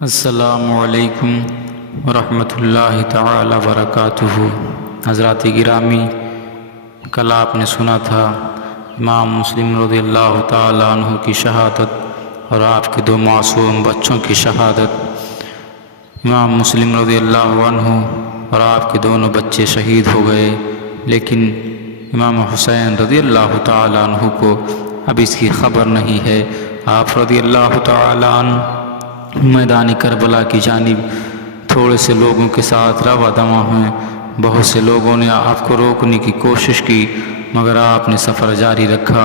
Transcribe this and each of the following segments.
السلام علیکم ورحمۃ اللہ تعالی وبرکاتہ۔ حضرات گرامی، کل آپ نے سنا تھا امام مسلم رضی اللہ تعالی عنہ کی شہادت اور آپ کے دو معصوم بچوں کی شہادت۔ امام مسلم رضی اللہ عنہ اور آپ کے دونوں بچے شہید ہو گئے، لیکن امام حسین رضی اللہ تعالی عنہ کو اب اس کی خبر نہیں ہے۔ آپ رضی اللہ تعالی عنہ میدان کربلا کی جانب تھوڑے سے لوگوں کے ساتھ رواں دواں ہیں۔ بہت سے لوگوں نے آپ کو روکنے کی کوشش کی، مگر آپ نے سفر جاری رکھا۔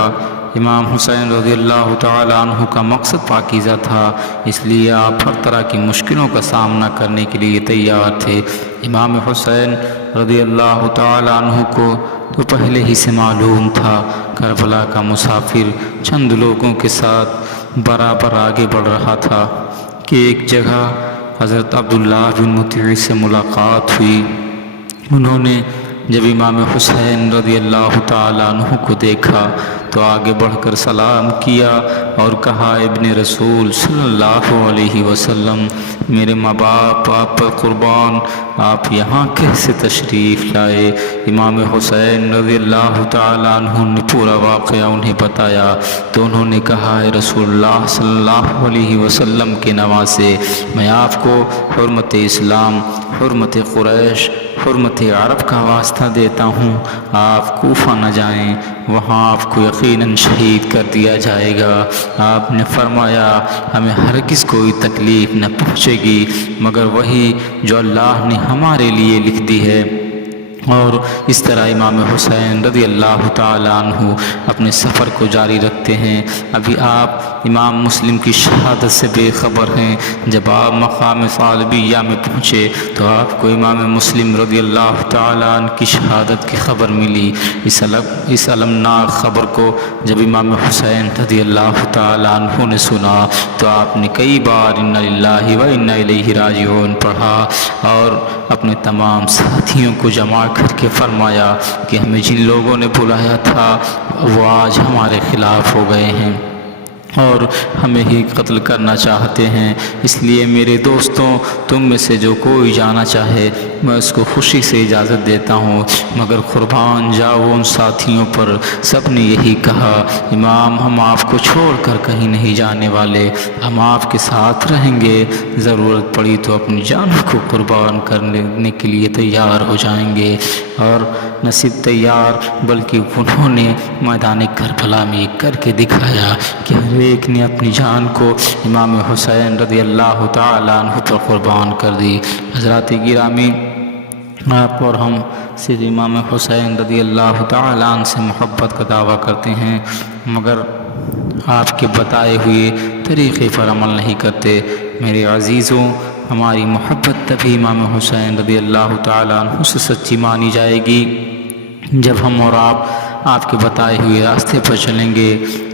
امام حسین رضی اللہ تعالی عنہ کا مقصد پاکیزہ تھا، اس لیے آپ ہر طرح کی مشکلوں کا سامنا کرنے کے لیے تیار تھے۔ امام حسین رضی اللہ تعالی عنہ کو تو پہلے ہی سے معلوم تھا، کربلا کا مسافر چند لوگوں کے ساتھ برابر آگے بڑھ رہا تھا کہ ایک جگہ حضرت عبداللہ بن مطیع سے ملاقات ہوئی۔ انہوں نے جب امام حسین رضی اللہ تعالی عنہ کو دیکھا تو آگے بڑھ کر سلام کیا اور کہا، ابن رسول صلی اللہ علیہ وسلم، میرے ماں باپ آپ پر قربان، آپ یہاں کیسے تشریف لائے؟ امام حسین رضی اللہ تعالی عنہ نے پورا واقعہ انہیں بتایا تو انہوں نے کہا، اے رسول اللہ صلی اللہ علیہ وسلم کے نواسے، میں آپ کو حرمت اسلام، حرمت قریش، حرمت عرب کا واسطہ دیتا ہوں، آپ کوفہ نہ جائیں، وہاں آپ کو یقیناً شہید کر دیا جائے گا۔ آپ نے فرمایا، ہمیں ہرگز کوئی تکلیف نہ پہنچے گی مگر وہی جو اللہ نے ہمارے لیے لکھ دی ہے۔ اور اس طرح امام حسین رضی اللہ تعالی عنہ اپنے سفر کو جاری رکھتے ہیں۔ ابھی آپ امام مسلم کی شہادت سے بے خبر ہیں۔ جب آپ مقام صالبیہ میں پہنچے تو آپ کو امام مسلم رضی اللہ تعالی عنہ کی شہادت کی خبر ملی۔ اس المناک خبر کو جب امام حسین رضی اللہ تعالی عنہ نے سنا تو آپ نے کئی بار انا للہ و انا الیہ راجعون پڑھا اور اپنے تمام ساتھیوں کو جمع کر کے فرمایا کہ ہمیں جن لوگوں نے بلایا تھا وہ آج ہمارے خلاف ہو گئے ہیں اور ہمیں ہی قتل کرنا چاہتے ہیں، اس لیے میرے دوستوں، تم میں سے جو کوئی جانا چاہے میں اس کو خوشی سے اجازت دیتا ہوں، مگر قربان جاؤ ان ساتھیوں پر۔ سب نے یہی کہا، امام ہم آپ کو چھوڑ کر کہیں نہیں جانے والے، ہم آپ کے ساتھ رہیں گے، ضرورت پڑی تو اپنی جان کو قربان کرنے کے لیے تیار ہو جائیں گے۔ اور نہ صرف تیار بلکہ انہوں نے میدان کربلا میں کر کے دکھایا کہ ہر ایک نے اپنی جان کو امام حسین رضی اللہ تعالی عنہ پر قربان کر دی۔ حضرات گرامی، آپ اور ہم صرف امام حسین رضی اللہ تعالی عنہ سے محبت کا دعویٰ کرتے ہیں مگر آپ کے بتائے ہوئے طریقے پر عمل نہیں کرتے۔ میرے عزیزوں، ہماری محبت تبھی امام حسین رضی اللہ تعالی عنہ سے سچی مانی جائے گی جب ہم اور آپ کے بتائے ہوئے راستے پر چلیں گے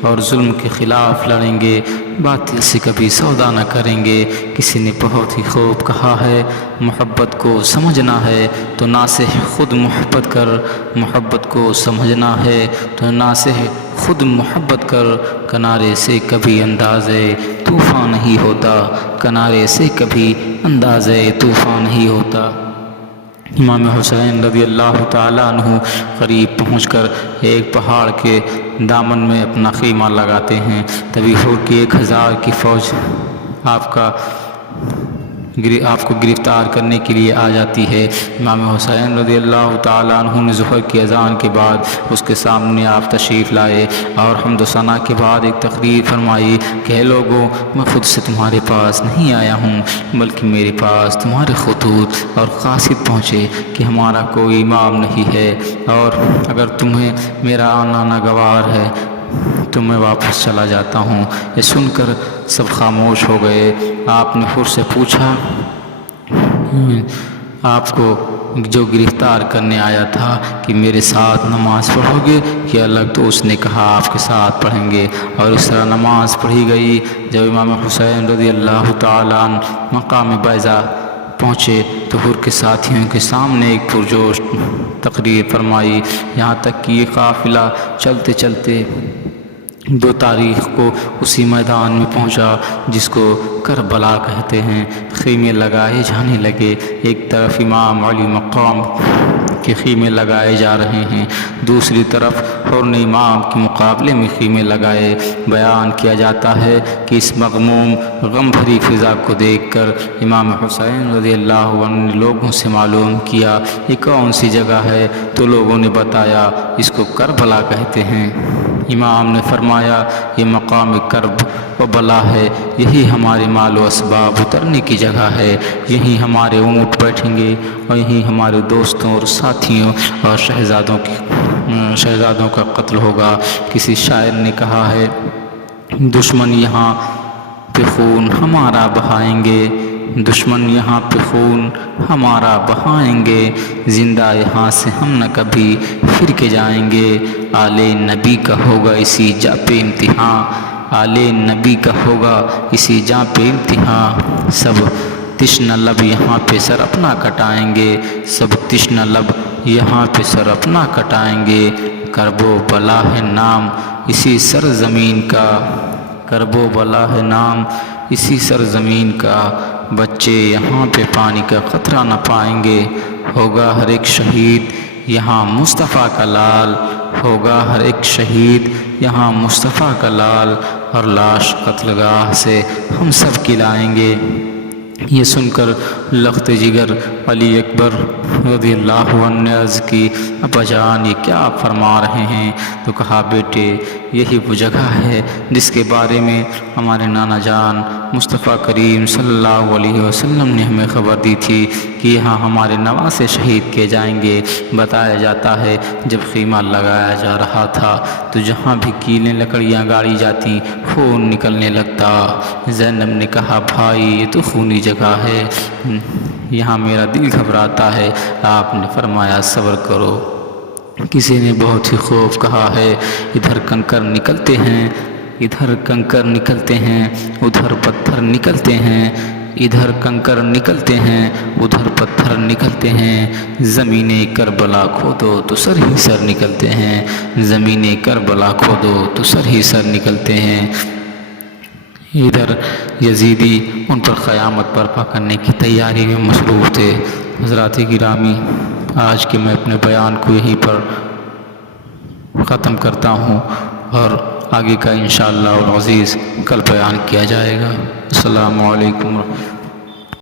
اور ظلم کے خلاف لڑیں گے، باطل سے کبھی سودا نہ کریں گے۔ کسی نے بہت ہی خوب کہا ہے، محبت کو سمجھنا ہے تو ناصح خود محبت کر، محبت کو سمجھنا ہے تو ناصح خود محبت کر، کنارے سے کبھی اندازے طوفان نہیں ہوتا، کنارے سے کبھی اندازے طوفان نہیں ہوتا۔ امام حسین رضی اللہ تعالی عنہ قریب پہنچ کر ایک پہاڑ کے دامن میں اپنا خیمہ لگاتے ہیں، تبھی ہور کی 1000 کی فوج آپ کو گرفتار کرنے کے لیے آ جاتی ہے۔ امام حسین رضی اللہ تعالی عنہ نے ظہر کی اذان کے بعد اس کے سامنے آپ تشریف لائے اور حمد و ثنا کے بعد ایک تقریر فرمائی کہ اے لوگوں، میں خود سے تمہارے پاس نہیں آیا ہوں بلکہ میرے پاس تمہارے خطوط اور قاصد پہنچے کہ ہمارا کوئی امام نہیں ہے، اور اگر تمہیں میرا آنا ناگوار ہے تو میں واپس چلا جاتا ہوں۔ یہ سن کر سب خاموش ہو گئے۔ آپ نے خود سے پوچھا، آپ کو جو گرفتار کرنے آیا تھا کہ میرے ساتھ نماز پڑھو گے کہ الگ؟ تو اس نے کہا آپ کے ساتھ پڑھیں گے، اور اس طرح نماز پڑھی گئی۔ جب امام حسین رضی اللہ تعالی عنہ مقام بیضا پہنچے تو حر کے ساتھیوں کے سامنے ایک پرجوش تقریر فرمائی، یہاں تک کہ یہ قافلہ چلتے چلتے دو تاریخ کو اسی میدان میں پہنچا جس کو کربلا کہتے ہیں۔ خیمے لگائے جانے لگے، ایک طرف امام علی مقام کے خیمے لگائے جا رہے ہیں، دوسری طرف حرن امام کے مقابلے میں خیمے لگائے۔ بیان کیا جاتا ہے کہ اس مغموم غم بھری فضا کو دیکھ کر امام حسین رضی اللہ عنہ نے لوگوں سے معلوم کیا یہ کون سی جگہ ہے، تو لوگوں نے بتایا اس کو کربلا کہتے ہیں۔ امام نے فرمایا یہ مقام کرب و بلا ہے، یہی ہمارے مال و اسباب اترنے کی جگہ ہے، یہیں ہمارے اونٹ بیٹھیں گے اور یہیں ہمارے دوستوں اور ساتھیوں اور شہزادوں کا قتل ہوگا۔ کسی شاعر نے کہا ہے دشمن یہاں پہ خون ہمارا بہائیں گے، دشمن یہاں پہ خون ہمارا بہائیں گے، زندہ یہاں سے ہم نہ کبھی پھر کے جائیں گے۔ آل نبی کا ہوگا اسی جا پہ امتحان، آل نبی کا ہوگا اسی جا پہ امتحان، سب تشنہ لب یہاں پہ سر اپنا کٹائیں گے، سب تشنہ لب یہاں پہ سر اپنا کٹائیں گے۔ کرب و بلا ہے نام اسی سرزمین کا، کرب و بلا ہے نام اسی سرزمین کا، بچے یہاں پہ پانی کا قطرہ نہ پائیں گے، ہوگا ہر ایک شہید یہاں مصطفیٰ کا لال، ہوگا ہر ایک شہید یہاں مصطفیٰ کا لال، اور لاش قتل گاہ سے ہم سب کی لائیں گے۔ یہ سن کر لخت جگر علی اکبر رضی اللہ عنہ نے عرض کی ابا جان یہ کیا آپ فرما رہے ہیں؟ تو کہا بیٹے یہی وہ جگہ ہے جس کے بارے میں ہمارے نانا جان مصطفیٰ کریم صلی اللہ علیہ وسلم نے ہمیں خبر دی تھی کہ یہاں ہمارے نواسے شہید کیے جائیں گے۔ بتایا جاتا ہے جب خیمہ لگایا جا رہا تھا تو جہاں بھی کیلیں لکڑیاں گاڑی جاتی خون نکلنے لگتا۔ زینب نے کہا بھائی یہ تو خونی جگہ ہے، یہاں میرا دل گھبراتا ہے۔ آپ نے فرمایا صبر کرو۔ کسی نے بہت ہی خوب کہا ہے ادھر کنکر نکلتے ہیں، ادھر کنکر نکلتے ہیں، ادھر پتھر نکلتے ہیں، ادھر کنکر نکلتے ہیں، ادھر پتھر نکلتے ہیں، زمین کربلا کھودو تو سر ہی سر نکلتے ہیں، زمین کربلا کھودو تو سر ہی سر نکلتے ہیں۔ ادھر یزیدی ان پر قیامت برپا کرنے کی تیاری میں مصروف تھے۔ حضرات گرامی آج کے میں اپنے بیان کو یہیں پر ختم کرتا ہوں اور آگے کا انشاءاللہ العزیز کل بیان کیا جائے گا۔ السلام علیکم۔